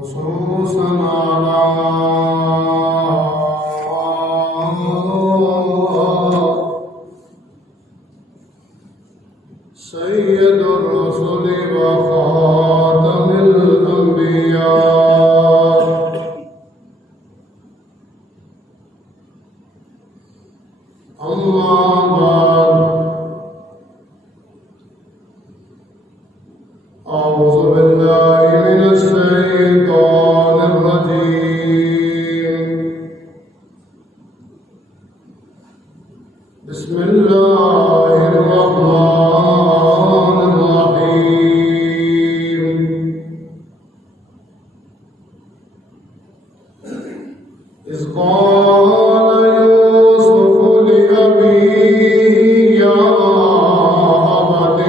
خصوصا على سيد الرسل وخاتم الأنبياء أما بعد أعوذ بالله من الشيطان الرجيم بسم الله الرحمن الرحيم إذ قال يوسف لأبيه يا أبت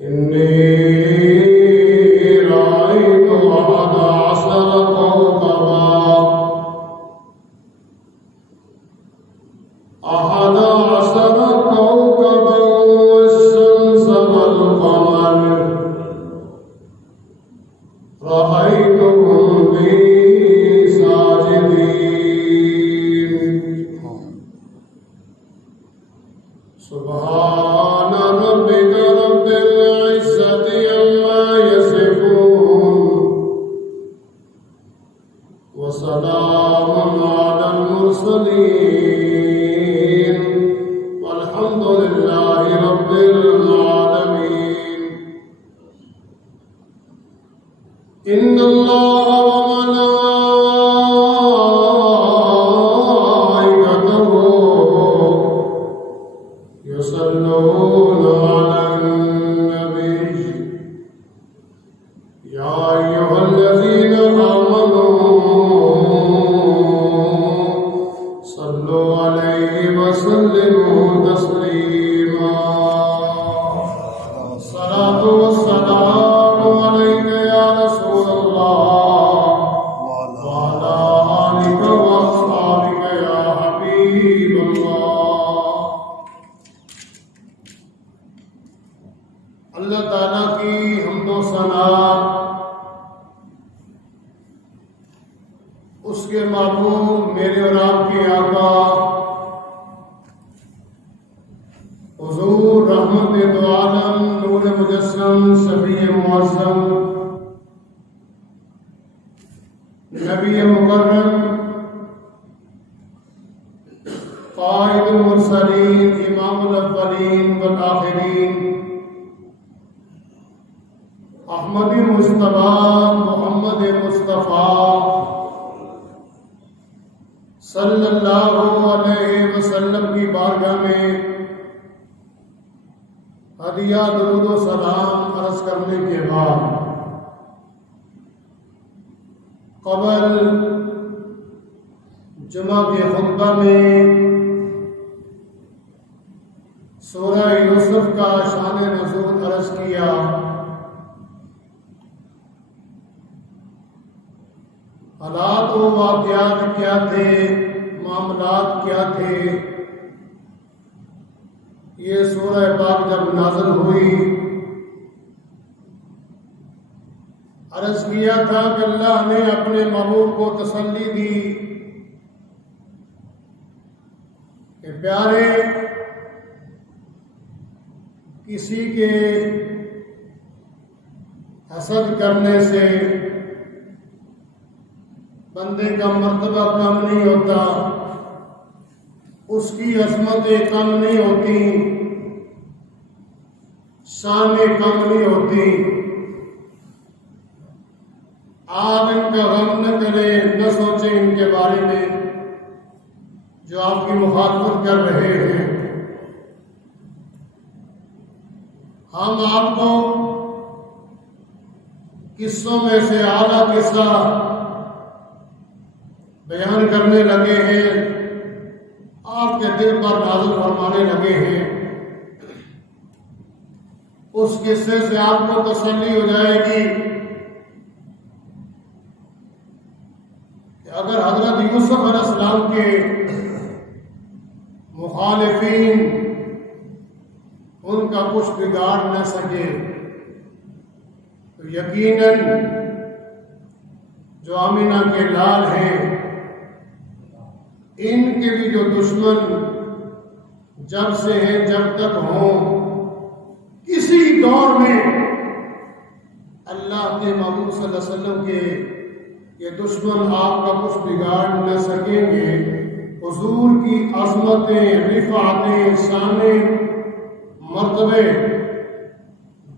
إني رأيت أحد عشر كوكبا والشمس والقمر رأيتهم لي ساجدين سبحان ربك رب العزة عما يصفون وسلام على المرسلين والحمد لله رب العالمين إن الله وملائكته يصلون على النبي يا أيها الذين آمنوا صلوا عليه وسلموا تسليما الصلاة والسلام عليك يا رسول الله وعلى آلك وأصحابك يا حبيب الله اللہ تعالیٰ کی حمد و ثنا اس کے معبود میرے اور آپ کے آقا حضور رحمت دو عالم نور مجسم شفیع معظم نبی مکرم قائد المرسلین امام الاولین والآخرین احمد مصطفیٰ محمد مصطفیٰ صلی اللہ علیہ وسلم کی بارگاہ میں ہدیہ درود و سلام عرض کرنے کے بعد قبل جمعہ کے خطبہ میں سورہ یوسف کا شان نزول عرض کیا. حالات و واقعات کیا تھے، معاملات کیا تھے، یہ سورہ پاک جب نازل ہوئی عرض کیا تھا کہ اللہ نے اپنے محبوب کو تسلی دی کہ پیارے کسی کے حسد کرنے سے بندے کا مرتبہ کم نہیں ہوتا، اس کی عظمتیں کم نہیں ہوتی، شانیں کم نہیں ہوتی. آپ ان کا غم نہ کریں، نہ سوچیں ان کے بارے میں جو آپ کی مخالفت کر رہے ہیں. ہم آپ کو قصوں میں سے اعلیٰ قصہ بیان کرنے لگے ہیں، آپ کے دل پر نازل فرمانے لگے ہیں. اس قصے سے آپ کو تسلی ہو جائے گی کہ اگر حضرت یوسف علیہ السلام کے مخالفین ان کا کچھ بگاڑ نہ سکے، تو یقیناً جو آمینہ کے لال ہیں ان کے بھی جو دشمن جب سے ہیں جب تک ہوں کسی دور میں اللہ کے محبوب صلی اللہ علیہ وسلم کے یہ دشمن آپ کا کچھ بگاڑ نہ سکیں گے۔ حضور کی عظمتیں، رفعتیں، شانیں، مرتبے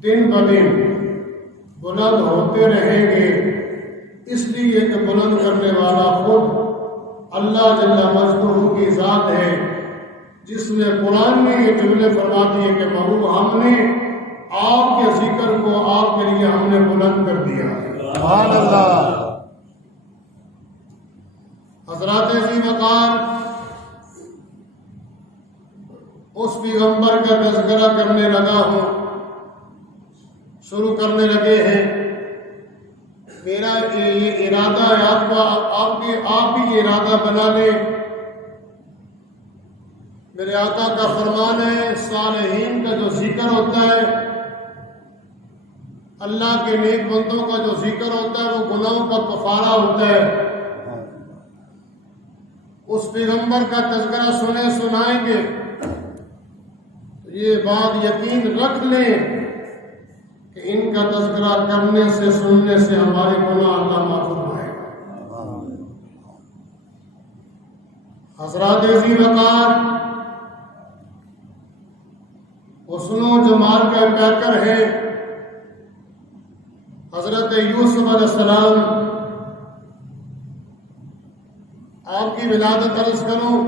دن بدن بلند ہوتے رہیں گے، اس لیے کہ بلند کرنے والا خود اللہ جل مجدہ کی ذات ہے، جس نے قرآن میں یہ جملے فرما دیے کہ محبوب ہم نے آپ کے ذکر کو آپ کے لیے ہم نے بلند کر دیا۔ سبحان اللہ۔ حضرات عزیز وقار، اس پیغمبر کا تذکرہ کرنے لگا ہوں، شروع کرنے لگے ہیں۔ میرا یہ ارادہ ہے آپ بھی یہ ارادہ بنا لیں۔ میرے آقا کا فرمان ہے صالحین کا جو ذکر ہوتا ہے، اللہ کے نیک بندوں کا جو ذکر ہوتا ہے وہ گناہوں کا کفارہ ہوتا ہے۔ اس پیغمبر کا تذکرہ سنائیں گے تو یہ بات یقین رکھ لیں کہ ان کا تذکرہ کرنے سے سننے سے ہمارے گناہ اللہ معاف فرمائے گا۔ حضرات عزیز وقار، حسن و جمال کا پیکر ہے حضرت یوسف علیہ السلام۔ آپ کی ولادت عرض کروں،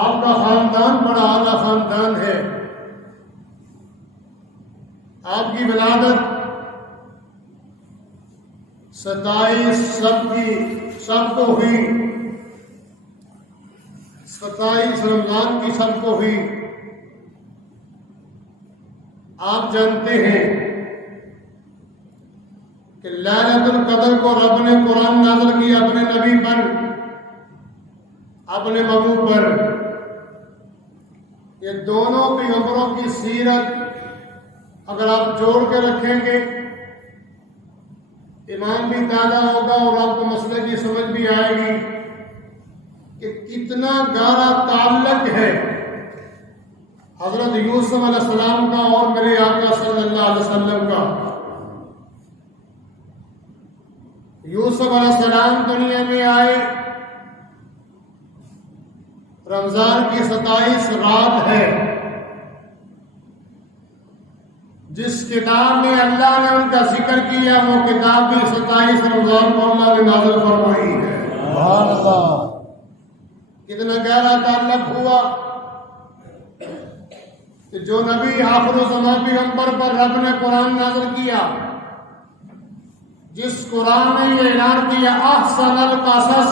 آپ کا خاندان بڑا اعلیٰ خاندان ہے۔ آپ کی ولادت 27 سب کو ہوئی، 27 رمضان کی سب کو ہوئی۔ آپ جانتے ہیں کہ لیلۃ القدر کو رب نے قرآن نازل کیا اپنے نبی پر، اپنے محبوب پر۔ یہ دونوں پیغمبروں کی سیرت اگر آپ جوڑ کے رکھیں گے ایمان بھی تازہ ہوگا اور آپ کو مسئلے کی سمجھ بھی آئے گی کہ کتنا گہرا تعلق ہے حضرت یوسف علیہ السلام کا اور میرے آقا صلی اللہ علیہ وسلم کا۔ یوسف علیہ السلام دنیا میں آئے، رمضان کی 27 رات ہے، جس کتاب میں اللہ نے ان کا ذکر کیا وہ کتاب بھی 27 رمضان کو اللہ نے نازل فرمائی ہے۔ سبحان اللہ۔ کتنا گہرا تعلق ہوا کہ جو نبی آخر الزمان پیغمبر پر رب نے قرآن نازل کیا، جس قرآن نے یہ اعلان کیا احسن القصص،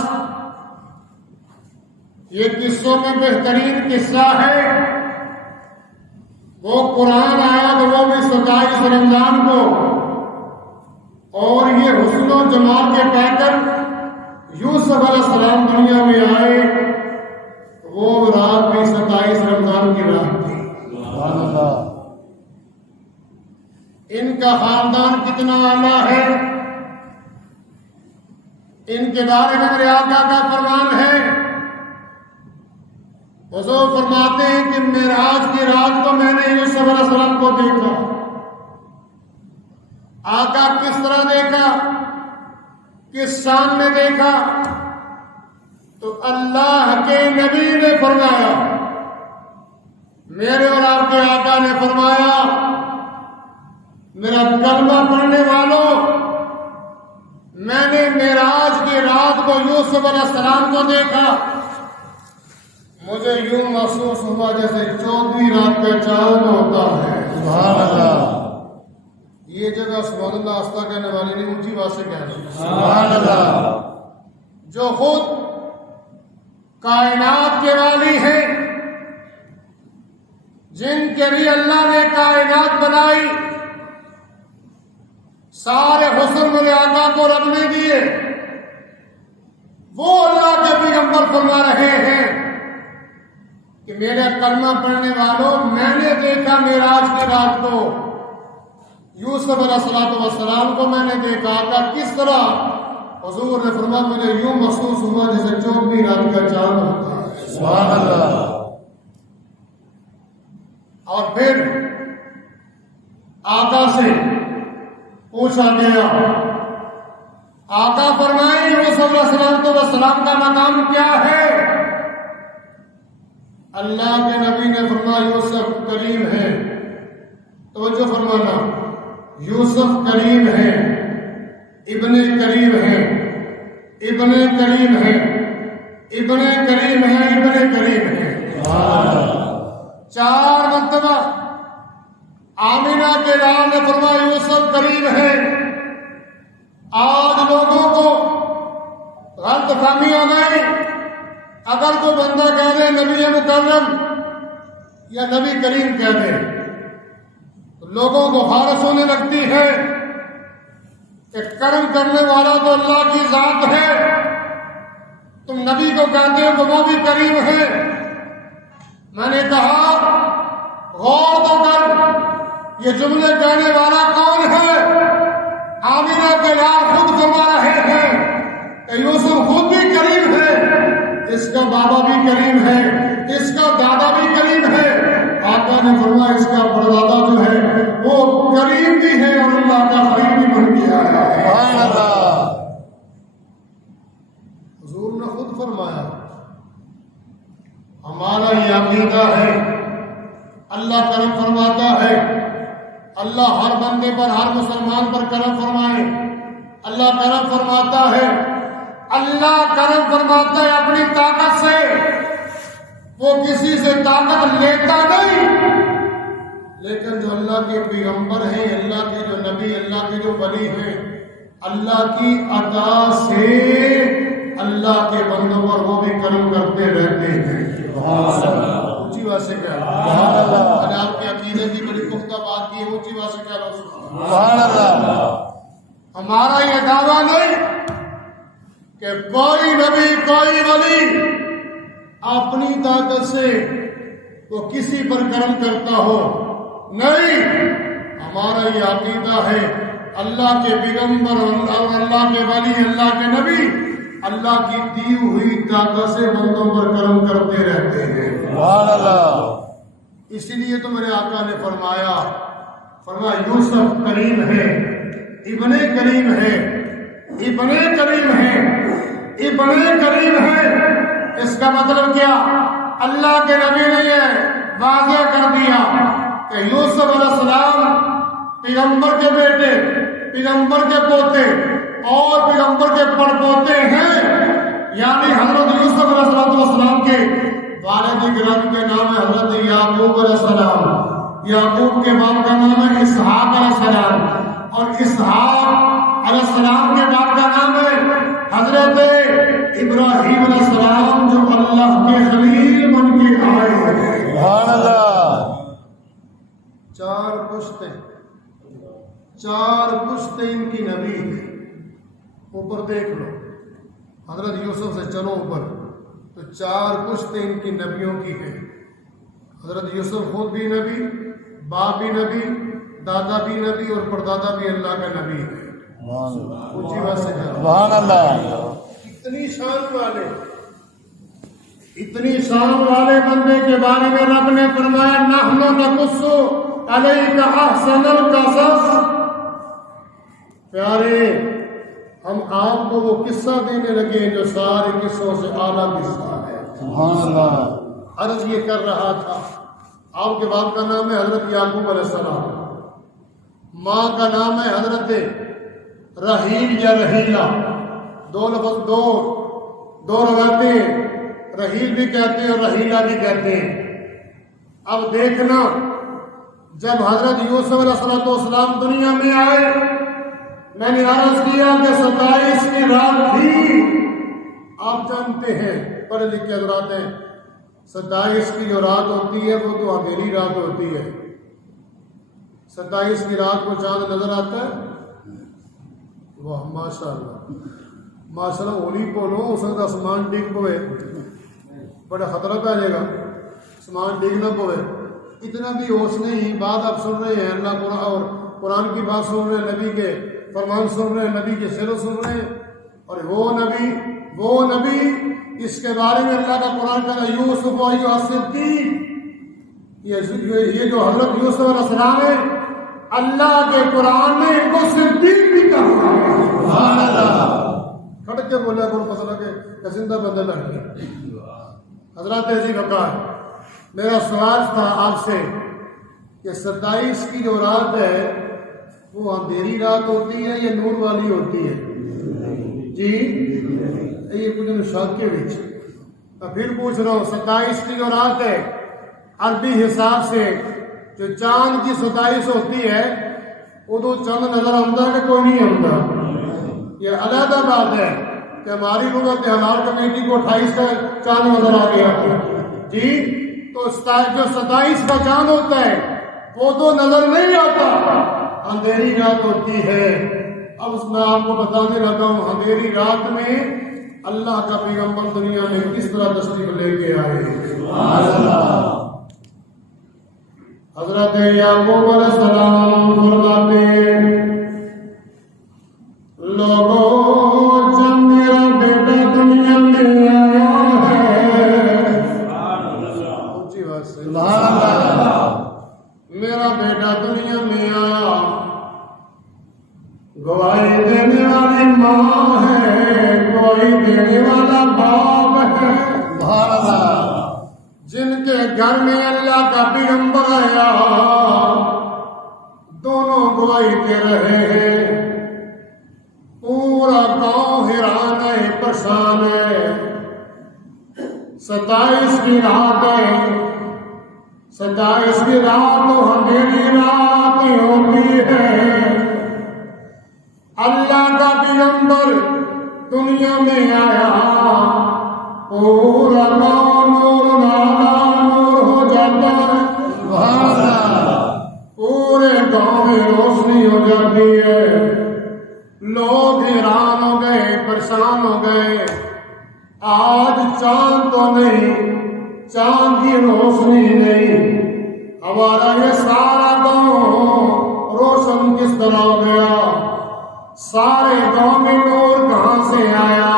یہ قصوں میں بہترین قصہ ہے، وہ قرآن آیا تو وہ بھی 27 رمضان کو، اور یہ حسن و جمال کے پیکر یوسف علیہ السلام دنیا میں آئے، وہ رات بھی 27 رمضان کی رات تھی۔ سبحان اللہ۔ ان کا خاندان کتنا اعلیٰ ہے، ان کے بارے میں میرے آقا کا فرمان ہے۔ حضور فرماتے ہیں کہ معراج کی رات کو میں نے یوسف علیہ السلام کو دیکھا۔ آقا کس طرح دیکھا، کس شان میں دیکھا؟ تو اللہ کے نبی نے فرمایا، میرے اور آپ کے آقا نے فرمایا، میرا کلمہ پڑھنے والوں، میں نے معراج کی رات کو یوسف علیہ السلام کو دیکھا، مجھے یوں محسوس ہوا جیسے 14ویں رات کا چاند ہوتا ہے۔ سبحان اللہ۔ یہ جگہ سبحان اللہ آستہ کہنے والی نہیں، اونچی بات سے کہہ رہی ہے۔ سبحان اللہ۔ جو خود کائنات کے والی ہیں، جن کے لیے اللہ نے کائنات بنائی، سارے حسن میرے آقا کو رب نے دیے، وہ اللہ کے پیغمبر فرما رہے ہیں کہ میرے کلمہ پڑھنے والوں، میں نے دیکھا معراج کی رات کو یوسف علیہ السلام کو میں نے دیکھا کہ کس طرح حضور نے فرمایا مجھے یوں محسوس ہوا جیسے 14ویں رات کا چاند ہوتا ہے. سبحان اللہ. اور پھر آقا سے پوچھا گیا. آقا فرمائیں یوسف علیہ السلام کا مقام کیا ہے؟ اللہ کے نبی نے فرمایا یوسف کریم ہے. توجہ فرمانا، یوسف کریم ہے، ابن کریم ہے، ابن کریم ہے، ابن کریم ہے، ابن کریم ہے. 4 مرتبہ آمینہ کے لال نے فرمایا یوسف کریم ہے. آج لوگوں کو غلط فہمی ہو گئی. اگر کوئی بندہ کہہ دے نبی مکرم یا نبی کریم کہہ دے تو لوگوں کو حارس ہونے لگتی ہے کہ کرم کرنے والا تو اللہ کی ذات ہے، تم نبی کو کہتے ہو کہ وہ بھی کریم ہے. میں نے کہا غور تو کر، یہ جملے کہنے والا کون ہے؟ آمینہ کے لال خود فرما رہے ہیں کہ یوسف خود بھی کریم ہے، اس کا بابا بھی کریم ہے، اس کا دادا بھی کریم ہے. آقا نے فرمایا اس کا پردادا جو ہے وہ کریم بھی ہے اور اللہ کا خلیل بھی بن گیا ہے. سبحان اللہ. حضور نے خود فرمایا ہمارا یہ عقیدہ ہے اللہ کرم فرماتا ہے. اللہ ہر بندے پر، ہر مسلمان پر کرم فرمائے. اللہ کرم فرماتا ہے، اللہ کرم فرماتا ہے اپنی طاقت سے. وہ کسی سے طاقت لیتا نہیں، لیکن جو اللہ کے پیغمبر ہیں، اللہ کے جو نبی، اللہ کے جو ولی ہیں، اللہ کی عطا سے اللہ کے بندوں پر وہ بھی کرم کرتے رہتے ہیں. اونچی بات سے کہہ رہا ہوں، آپ کے عقیدے کی بڑی پختہ بات کی ہے. اونچی بات سے کہہ رہا ہوں سبحان اللہ. ہمارا یہ دعویٰ نہیں کہ کوئی نبی، کوئی ولی اپنی طاقت سے وہ کسی پر کرم کرتا ہو. نہیں، ہمارا یہ عقیدہ ہے اللہ کے پیغمبر اور اللہ کے ولی، اللہ کے نبی اللہ کی دی ہوئی طاقت سے بندوں پر کرم کرتے رہتے ہیں. سبحان اللہ. اسی لیے تو میرے آقا نے فرمایا یوسف کریم ہے، ابن کریم ہے، ابن کریم ہے، ابن کریم ہے. اس کا مطلب کیا؟ اللہ کے نبی نے یہ واضح کر دیا کہ یوسف علیہ السلام پیغمبر کے بیٹے، پیغمبر کے پوتے اور پیغمبر کے پڑپوتے ہیں. یعنی حضرت یوسف علیہ السلام کے والد گرامی کا نام ہے حضرت یعقوب علیہ السلام. یعقوب کے باپ کا نام ہے اسحاق علیہ السلام، اور اسحاق علیہ السلام کے باپ کا نام ہے حضرت ابراہیم علیہ السلام، جو اللہ کے خلیل بن کے آئے ہیں. سبحان اللہ. 4 پشتیں ان کی نبی ہیں. اوپر دیکھ لو، حضرت یوسف سے چلو اوپر تو 4 پشتیں ان کی نبیوں کی ہیں. حضرت یوسف خود بھی نبی، باپ بھی نبی، دادا بھی نبی اور پردادا بھی اللہ کا نبی ہے. اونچی بات سے کہا سبحان اللہ. اتنی شان والے بندے کے بارے میں رب نے فرمایا نحن نقص علیک احسن القصص. پیارے، ہم آپ کو وہ قصہ دینے لگے جو سارے قصوں سے اعلیٰ قصہ ہے. سبحان اللہ. عرض یہ کر رہا تھا، آپ کے باپ کا نام ہے حضرت یعقوب علیہ السلام، ماں کا نام ہے حضرت رحیل یا رحیلہ. دو لفظ، دو روایتیں، رحیل بھی کہتے ہیں اور رحیلہ بھی کہتے ہیں. اب دیکھنا، جب حضرت یوسف علیہ السلام دنیا میں آئے، میں نے عرض کیا کہ 27 کی رات تھی. آپ جانتے ہیں، پڑھے لکھے حضرات ہیں، 27 کی جو رات ہوتی ہے وہ تو اندھیری رات ہوتی ہے. 27 کی رات کو چاند نظر آتا ہے. واہ ماشاء اللہ ہولی بولو. اس وقت آسمان ڈگ پوے، بڑا خطرہ پہ جائے گا، آسمان ڈگ نہ پوے. اتنا بھی ہوش نہیں. بات آپ سن رہے ہیں، اللہ قرآن اور قرآن کی بات سن رہے ہیں، نبی کے فرمان سن رہے ہیں، نبی کے سیرت سن رہے ہیں، اور وہ نبی اس کے بارے میں اللہ کا قرآن کہتا ہے یوسف ایھا الصدیق، یہ جو حضرت یوسف علیہ السلام ہے اللہ کے قرآن نے ان کو صدیق بھی کہا ہے۔ سبحان اللہ، کھڑ کے بولا کرو مسئلہ کے زندہ بندہ لگ گیا۔ حضرات عزیز وقار، میرا سوال تھا آپ سے کہ 27 کی جو رات ہے وہ اندھیری رات ہوتی ہے یا نور والی ہوتی ہے؟ جی یہ کچھ نشاد کے بچ میں پھر پوچھ رہا ہوں، 27 کی جو رات ہے عربی حساب سے جو چاند کی 27 ہوتی ہے وہ تو چاند نظر آتا ہے کہ کوئی نہیں آتا؟ یہ علیحدہ بات ہے کہ ہماری لغت حلال کمیٹی کو 28 کا چاند نظر آ گیا جی، تو جو 27 کا چاند ہوتا ہے وہ تو نظر نہیں آتا، اندھیری رات ہوتی ہے۔ اب اس میں آپ کو بتانے لگا ہوں اندھیری رات میں اللہ کا پیغمبر دنیا میں کس طرح تشریف لے کے آئے۔ حضرت یعقوب علیہ السلام فرماتے ہیں لوگوں جب میرا بیٹا دنیا میں آیا ہے، اونچی بات سے میرا بیٹا دنیا میں آیا، گواہی دینے والی ماں ہے، گواہی دینے والا باپ ہے، جن کے گھر میں اللہ کا پیغمبر آیا دونوں گواہی دے رہے ہیں، پورا گاؤں حیران ہے، پریشان ہے۔ 27 کی رات ہے، 27 کی رات تو اندھیری رات ہوتی ہے، اللہ کا پیغمبر دنیا میں آیا، پورا گاؤں نور نالا نور ہو جاتا ہے، پورے گاؤں میں روشنی ہو جاتی ہے، لوگ حیران ہو گئے، پریشان ہو گئے۔ آج چاند تو نہیں، چاند کی روشنی نہیں، ہمارا یہ سارا گاؤں روشن کس طرح ہو گیا؟ سارے گاؤں میں نور کہاں سے آیا؟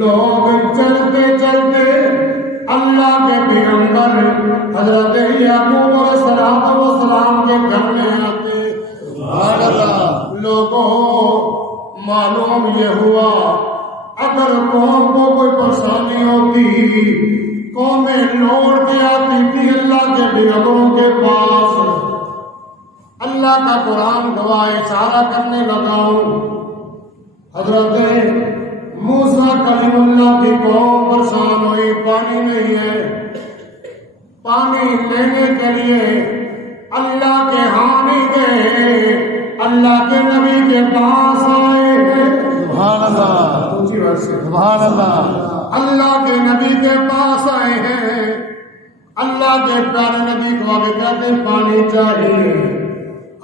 لوگ چلتے چلتے اللہ کے پیغمبر حضرت یعقوب علیہ السلام کے گھر میں آتے۔ لوگوں معلوم یہ ہوا اگر قوم کو کوئی پریشانی ہوتی قومیں لوٹ کے آتی تھی اللہ کے پیغمبروں کے پاس۔ اللہ کا قرآن گواہ اشارہ کرنے لگا ہوں، حضرت موسیٰ کلیم اللہ کی قوم پریشان ہوئی، پانی نہیں ہے، پانی لینے کے لیے اللہ کے حامی گئے، اللہ کے نبی کے پاس آئے، سبحان اللہ، اونچی بات سے سبحان اللہ، اللہ کے نبی کے پاس آئے ہیں، اللہ کے پیارے نبی کو آگے کہتے پانی چاہیے،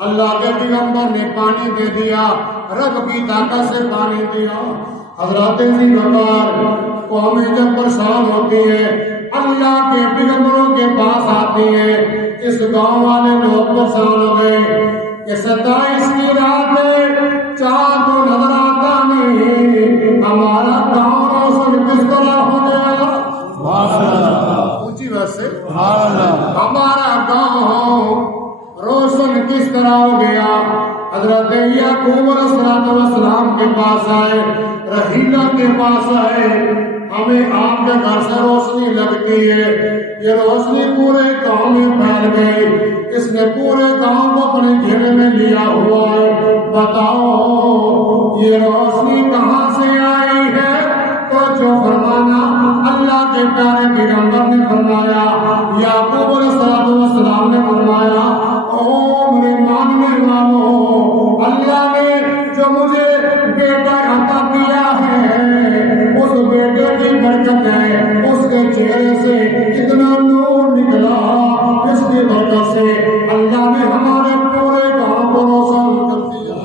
اللہ کے پیغمبر نے پانی دے دیا، رب کی طاقت سے پانی دیا۔ حضرات قومیں جب پریشان ہوتی ہیں اللہ کے پیغمبروں کے پاس آتی ہیں۔ اس گاؤں والے لوگ پریشان ہو گئے کہ 27 کی رات ہے، چاند تو نظر آتا نہیں، ہمارا گاؤں روشن کس طرح ہو گیا؟ اونچی بات سے ہمارا گاؤں روشن کس طرح ہو گیا؟ حضرت یعقوب علیہ السلام کے پاس آئے، رحیلہ کے پاس آئے، ہمیں آپ کے گھر سے روشنی لگتی ہے، یہ روشنی پورے گاؤں میں پھیل گئی، اس نے پورے گاؤں کو اپنے گھیرے میں لیا ہوا ہے، بتاؤ یہ روشنی کہاں سے آئی ہے؟ تو جو فرمانا اللہ کے پیارے پیغمبر نے فرمایا، یعقوب علیہ السلام نے فرمایا، او میرے ماننے والوں، اللہ نے جو مجھے بیٹا عطا کیا ہے اس بیٹے کی برکت ہے، اس کے چہرے سے اتنا نور نکلا، اس کی برکت سے اللہ نے ہمارے پورے گاؤں کو روشن کر دیا۔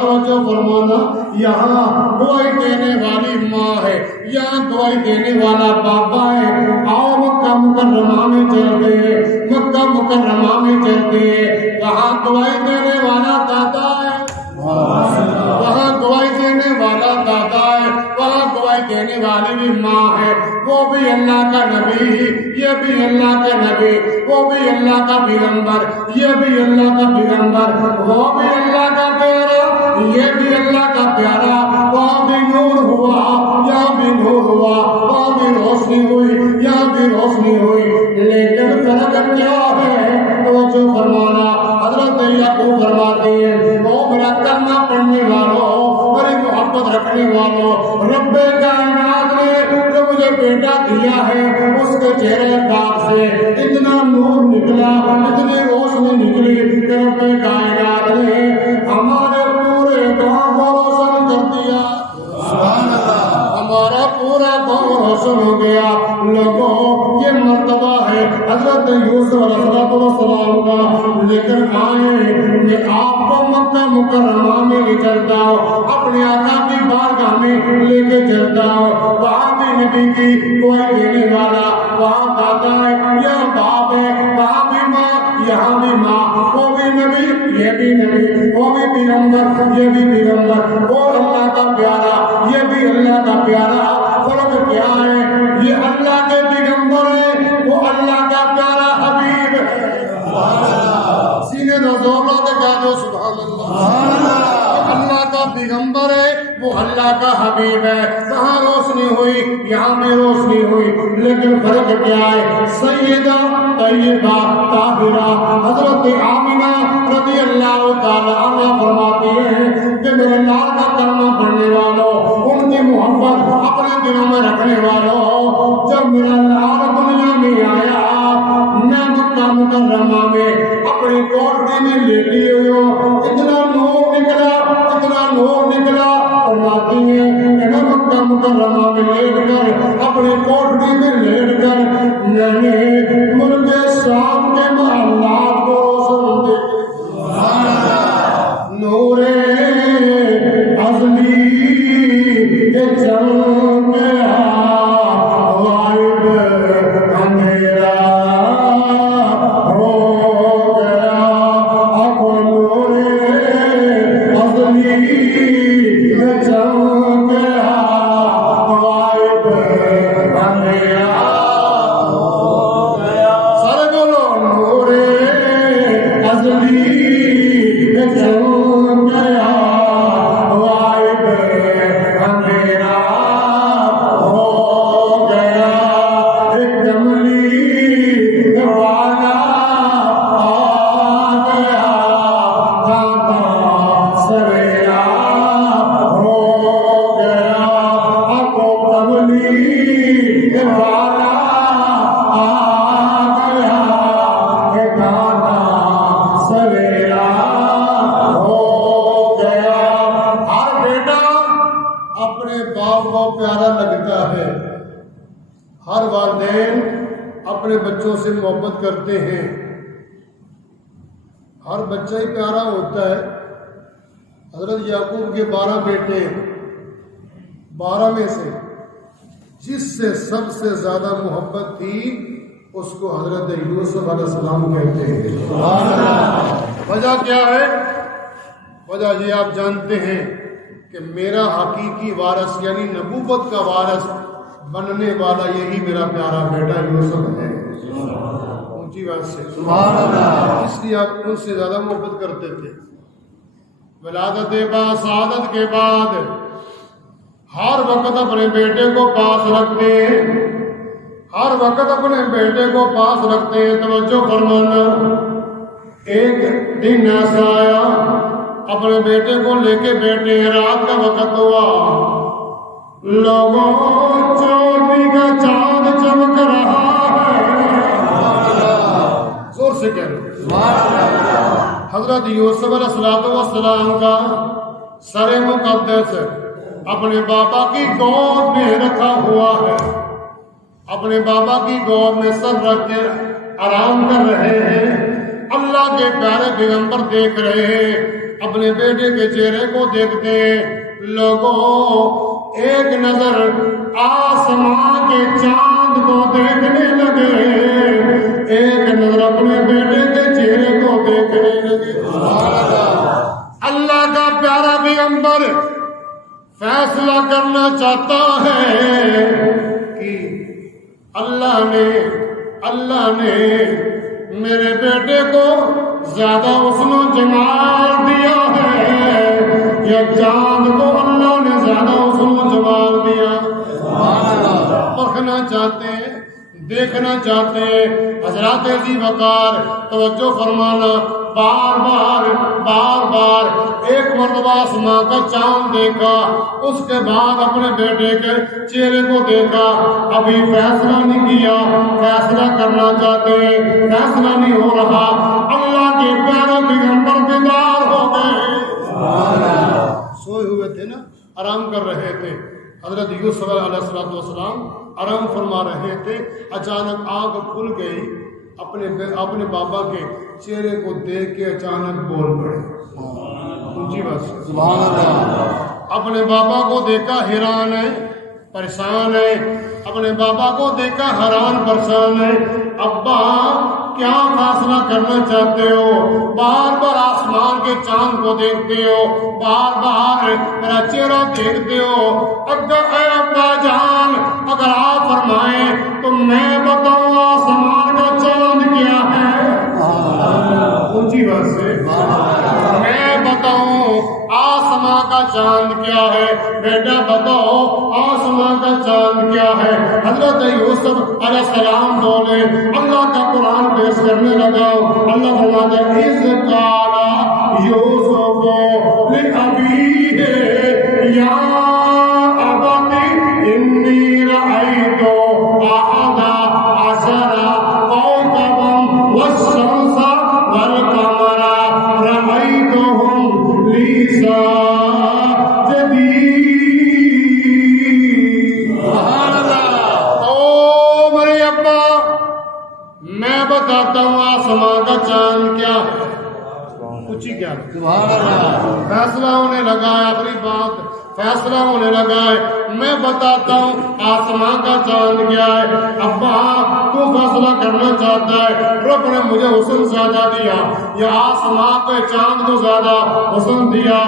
توجہ فرمانا، یہاں گواہی دینے والی ماں ہے، یہاں گواہی دینے والا بابا ہے۔ آؤ مکہ مکرمہ میں چلتے ہیں، مکہ مکرمہ میں چلتے ہیں، وہاں گواہی دینے والا دادا ہے، وہاں گواہی دینے والا دادا ہے، وہاں گواہی دینے والی بھی ماں ہے۔ وہ بھی اللہ کا نبی، یہ بھی اللہ کا نبی، وہ بھی اللہ کا پیغمبر، یہ بھی اللہ کا پیغمبر، وہ بھی اللہ کا پیارا، یہ بھی اللہ کا پیارا۔ وہاں بھی نور ہوا، یہاں بھی نور ہوا، وہاں بھی روشنی ہوئی، یہاں بھی روشنی ہوئی، لیکن فرق کیا ہے؟ توجہ فرمانا، حضرت یعقوب فرماتے ہیں، او میرا کلمہ پڑھنے والوں، میری محبت رکھنے والوں، رب کائنات نے جو مجھے بیٹا دیا ہے، اس کے چہرے پاک سے اتنا نور نکلا، اتنی روشنی نکلی کہ رب کائنات نے ہمارے پورے گاؤں کو روشن کر دیا، ہمارا پورا گاؤں روشن ہو گیا۔ لوگوں یہ مرتبہ ہے حضرت یوسف علیہ السلام کا، لیکن آئے میں آپ کو مکہ مکرمہ میں لے چلتا ہوں، اپنے آقا کی بارگاہ میں لے کے چلتا ہوں، وہاں بھی نبی کی کوئی دینے والا، وہاں دادا ہے، یہاں باپ ہے، وہاں بھی ماں، یہاں بھی ماں، وہ بھی نبی، یہ بھی نبی، وہ بھی پیغمبر، یہ بھی پیغمبر، وہ اللہ کا پیارا، یہ بھی اللہ کا پیارا۔ فرق کیا ہے؟ یہ اللہ کے پیغمبر ہے، وہ اللہ کا پیارا حبیب ہے۔ سینے دو زور لو کے کہہ دو سبحان اللہ۔ اللہ کا پیغمبر ہے، وہ اللہ کا حبیب ہے۔ کہاں روشنی ہوئی؟ یہاں بھی روشنی ہوئی، لیکن فرق کیا ہے؟ سیدہ طیبہ طاہرہ حضرت آمنہ رضی اللہ تعالی عنہ فرماتی ہیں کہ میرے لال کا کلمہ پڑھنے والوں، ان کی محبت اپنے دلوں میں رکھنے والوں، جب میرا لال دنیا میں آیا، میں مکہ مکرمہ میں اپنی کوٹری میں لیٹی ہوئی ہوں، اتنا نور نکلا، اتنا نور نکلا، فرماتی ہیں کہ میں مکہ مکرمہ میں لیٹ کر، اپنی کوٹری میں لیٹ کر، میں نے ملک شام کے محلات کو روشن دیکھ نور ازلی کے چمکے غائب اندھیرا ہو گیا، اب نور ازلی کے چمکے غائب اندھیرا ہو گیا۔ سارے بولو نور ازلی کے چمکے غائب اندھیرا ہو گیا، ایک کملی والا آ گیا، کانتا سویرا ہو گیا، اب کملی والا آ گیا، کانتا سویرا ہو گیا۔ ہر بیٹا اپنے باپ کو پیارا لگتا ہے، ہر والدین اپنے بچوں سے محبت کرتے ہیں، ہر بچہ ہی پیارا ہوتا ہے۔ حضرت یعقوب کے 12 بیٹے، 12 میں سے جس سے سب سے زیادہ محبت تھی اس کو حضرت یوسف علیہ السلام کہتے ہیں۔ وجہ کیا ہے؟ وجہ یہ آپ جانتے ہیں کہ میرا حقیقی وارث یعنی نبوت کا وارث بننے والا یہی میرا پیارا بیٹا یوسف ہے۔ اونچی بات سے سبحان اللہ۔ اس لیے آپ ان سے زیادہ محبت کرتے تھے۔ ولادت بعد، سعادت کے بعد ہر وقت اپنے بیٹے کو پاس رکھتے ہیں، ہر وقت اپنے بیٹے کو پاس رکھتے ہیں۔ توجہ فرمانا، ایک دن ایسا آیا اپنے بیٹے کو لے کے بیٹھے ہیں، رات کا وقت ہوا، لوگوں چوٹی کا چاند چمک رہا ہے، زور سے کہہ رہے حضرت یوسف علیہ السلام کا سر مقدس اپنے بابا کی گود میں رکھا ہوا ہے، اپنے بابا کی گود میں سر رکھ کے آرام کر رہے ہیں۔ اللہ کے پیارے پیغمبر دیکھ رہے ہیں، اپنے بیٹے کے چہرے کو دیکھتے لوگوں ایک نظر آسمان کے چاند کو دیکھنے لگے، ایک نظر اپنے بیٹے کے چہرے کو دیکھنے لگے۔ اللہ کا پیارا پیغمبر فیصلہ کرنا چاہتا ہے کہ اللہ نے میرے بیٹے کو زیادہ حسن و جمال دیا ہے یا چاند کو اللہ نے زیادہ حسن و جمال دیا؟ پرکھنا چاہتے ہیں، دیکھنا چاہتے ہیں۔ حضرات ذی وقار توجہ فرمانا، بار بار ایک مرتبہ آسمان کا چاند دیکھا، اس کے بعد اپنے بیٹے کے چہرے کو دیکھا، ابھی فیصلہ نہیں کیا، فیصلہ کرنا چاہتے ہیں، فیصلہ نہیں ہو رہا۔ اللہ کے پیارے پیغمبر بیدار ہو گئے، سوئے ہوئے تھے نا، آرام کر رہے تھے۔ حضرت یوسف علیہ السلام آرام فرما رہے تھے، اچانک آنکھ کھل گئی، اپنے بابا کے چہرے کو دیکھ کے اچانک بول پڑے، اونچی بات سبحان اللہ۔ اپنے بابا کو دیکھا، حیران ہے، پریشان ہے، اپنے بابا کو دیکھا، حیران پریشان ہے۔ ابا کیا فیصلہ کرنا چاہتے ہو؟ بار بار آسمان کے چاند کو دیکھتے ہو، بار بار میرا چہرہ دیکھتے ہو۔ اے ابا جان، اگر آپ فرمائیں تو میں بتاؤں آسمان کا چاند کیا ہے؟ اونچی بات سے میں بتاؤں آسمان کا چاند کیا ہے؟ بیٹا بتاؤ آسمان کا چاند کیا ہے؟ حضرت یوسف علیہ السلام بولے، اللہ کا قرآن پیش کرنے لگا۔ اللہ فرماتا ہے اِذْ قَالَ یوسف لِأَبِیہِ یا ابت انی رأیت احد عشر کوکبا والشمس والقمر رأیتهم لی ساجدین۔ میں بتاتا ہوں آسمان کا چاند کیا ہے، اونچی کیا ہے؟ فیصلہ ہونے لگا ہے، آخری بات فیصلہ ہونے لگا ہے۔ میں بتاتا ہوں آسمان کا چاند کیا ہے۔ ابا تو فیصلہ کرنا چاہتا ہے، رب نے مجھے حسن زیادہ دیا یا آسمان کے چاند کو زیادہ حسن دیا؟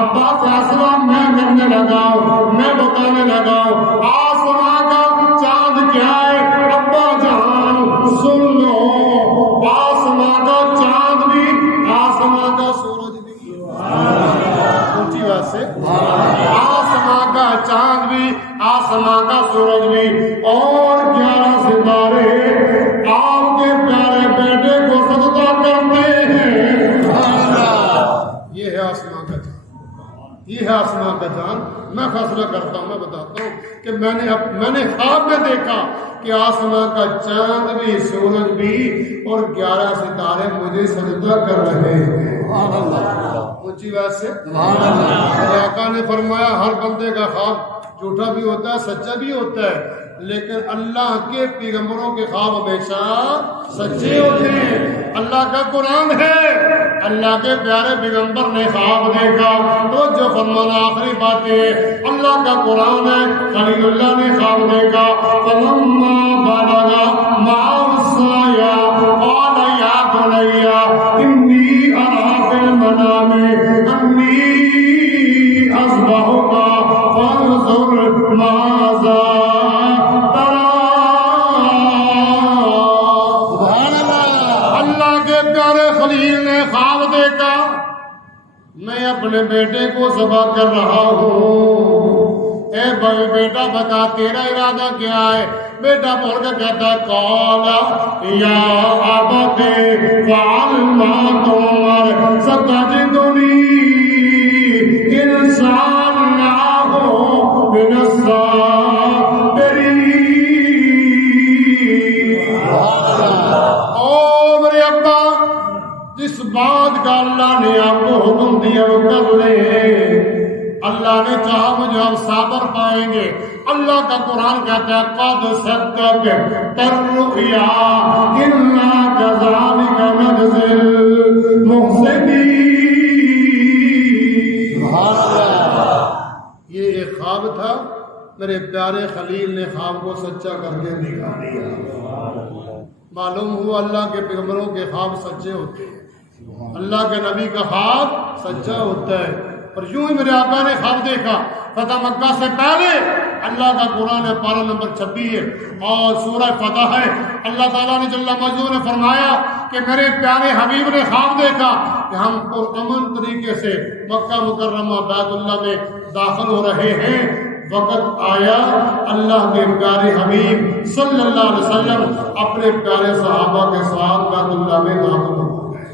ابا فیصلہ میں کرنے لگا ہوں، میں بتانے لگا ہوں آسمان کا چاند کیا ہے۔ ابا جان سن لو، آسمان کا چاند بھی، آسمان کا سورج بھی، اونچی بات سے آسمان کا چاند بھی، آسمان کا سورج بھی، اور 11 ستارے آپ کے پیارے بیٹے کو سجدہ کرتے ہیں۔ یہ ہے آسمان کا چاند، یہ ہے آسمان کا چاند۔ میں فیصلہ کرتا ہوں، میں بتاتا ہوں کہ میں نے خواب میں دیکھا کہ آسمان کا چاند بھی، سورج بھی اور 11 ستارے مجھے سجدہ کر رہے ہیں۔ اونچی بات سے آقا نے فرمایا ہر بندے کا خواب جھوٹا بھی ہوتا ہے، سچا بھی ہوتا ہے، لیکن اللہ کے پیغمبروں کے خواب ہمیشہ سچے ہوتے ہیں۔ اللہ کا قرآن ہے، اللہ کے پیارے پیغمبر نے خواب دیکھا تو جو فرمانا آخری بات ہے، اللہ کا قرآن ہے، خلیل اللہ نے خواب دیکھا۔ فلما بلغ معه السعي قال يا بني إني أرى في المنام أني أذبحك فانظر ماذا ترى۔ اللہ کے پیارے خلیل نے خواب دیکھا، میں اپنے بیٹے کو ذبح کر رہا ہوں۔ اے بھائی بیٹا بتا تیرا ارادہ کیا ہے؟ بیٹا بول کے کہتا قال یا ابت فعل ما تؤمر ستجدنی ان شاء اللہ من الصابرین۔ او میرے ابا، جس بات کا اللہ نے آپ کو حکم دیا وہ کر لے۔ اللہ نے چاہا مجھے آپ صابر پائیں گے۔ اللہ کا قرآن کہتا ہے قد صدق الرؤیا انا كذلك نجزي المحسنین۔ خواب تھا، میرے پیارے خلیل نے خواب کو سچا کر کے دکھا دیا۔ معلوم ہوا اللہ کے پیغمبروں کے خواب سچے ہوتے ہیں، اللہ کے نبی کا خواب سچا ہوتا ہے۔ اور یوں ہی میرے آقا نے خواب دیکھا، فتح مکہ سے پہلے اللہ کا قرآن ہے، پارہ نمبر 26 ہے اور سورہ فتح ہے۔ اللہ تعالیٰ نے جل مجدہ نے فرمایا کہ میرے پیارے حبیب نے خواب دیکھا کہ ہم پرامن طریقے سے مکہ مکرمہ بیت اللہ میں داخل ہو رہے ہیں۔ وقت آیا اللہ کے پیارے حبیب صلی اللہ علیہ وسلم اپنے پیارے صحابہ کے ساتھ بیت اللہ میں داخل ہو گئے۔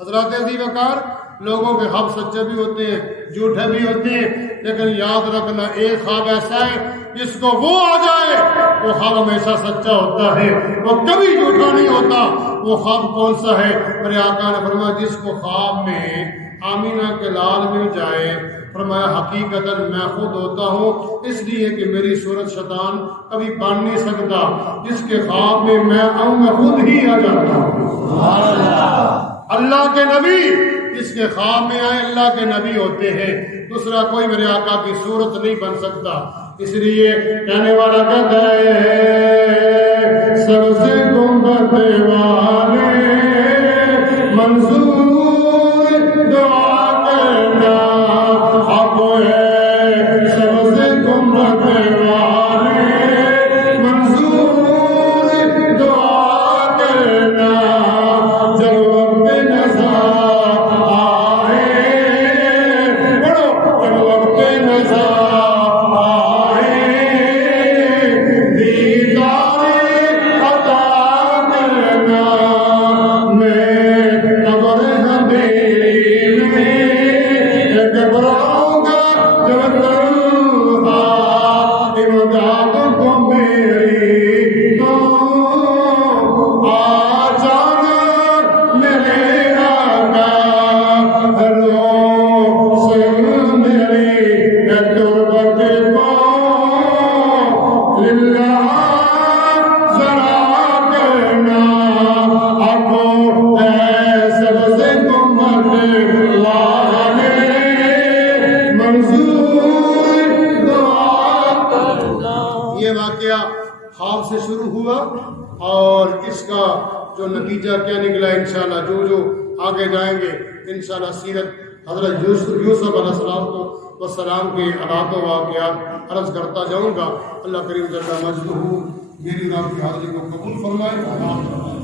حضرات عزیز وقار، لوگوں کے خواب سچے بھی ہوتے ہیں، جھوٹے بھی ہوتے ہیں، لیکن یاد رکھنا ایک خواب ایسا ہے جس کو وہ آ جائے وہ خواب ہمیشہ سچا ہوتا ہے، وہ کبھی جھوٹا نہیں ہوتا۔ وہ خواب کون سا ہے؟ میرے آقا نے فرمایا جس کو خواب میں آمینہ کے لال مل جائے، فرمایا حقیقتاً میں خود ہوتا ہوں، اس لیے کہ میری صورت شیطان کبھی بن نہیں سکتا۔ جس کے خواب میں میں آؤں میں خود ہی آ جاتا ہوں۔ اللہ کے نبی جس کے خواب میں آئے اللہ کے نبی ہوتے ہیں، دوسرا کوئی میرے آقا کی صورت نہیں بن سکتا۔ اس لیے کہنے والا کہتا ہے سب سے گنبد والے منظور دعا کرنا، اب ہے سب سے گنبد والے منظور دعا کرنا، جب وقت نظر خواب سے شروع ہوا اور اس کا جو نتیجہ کیا نکلا انشاءاللہ جو آگے جائیں گے انشاءاللہ سیرت حضرت یوسف علیہ السلام کے حالات و واقعات عرض کرتا جاؤں گا۔ اللہ کریم جل مجدہ میری رب کی حاضری کو قبول فرمائے۔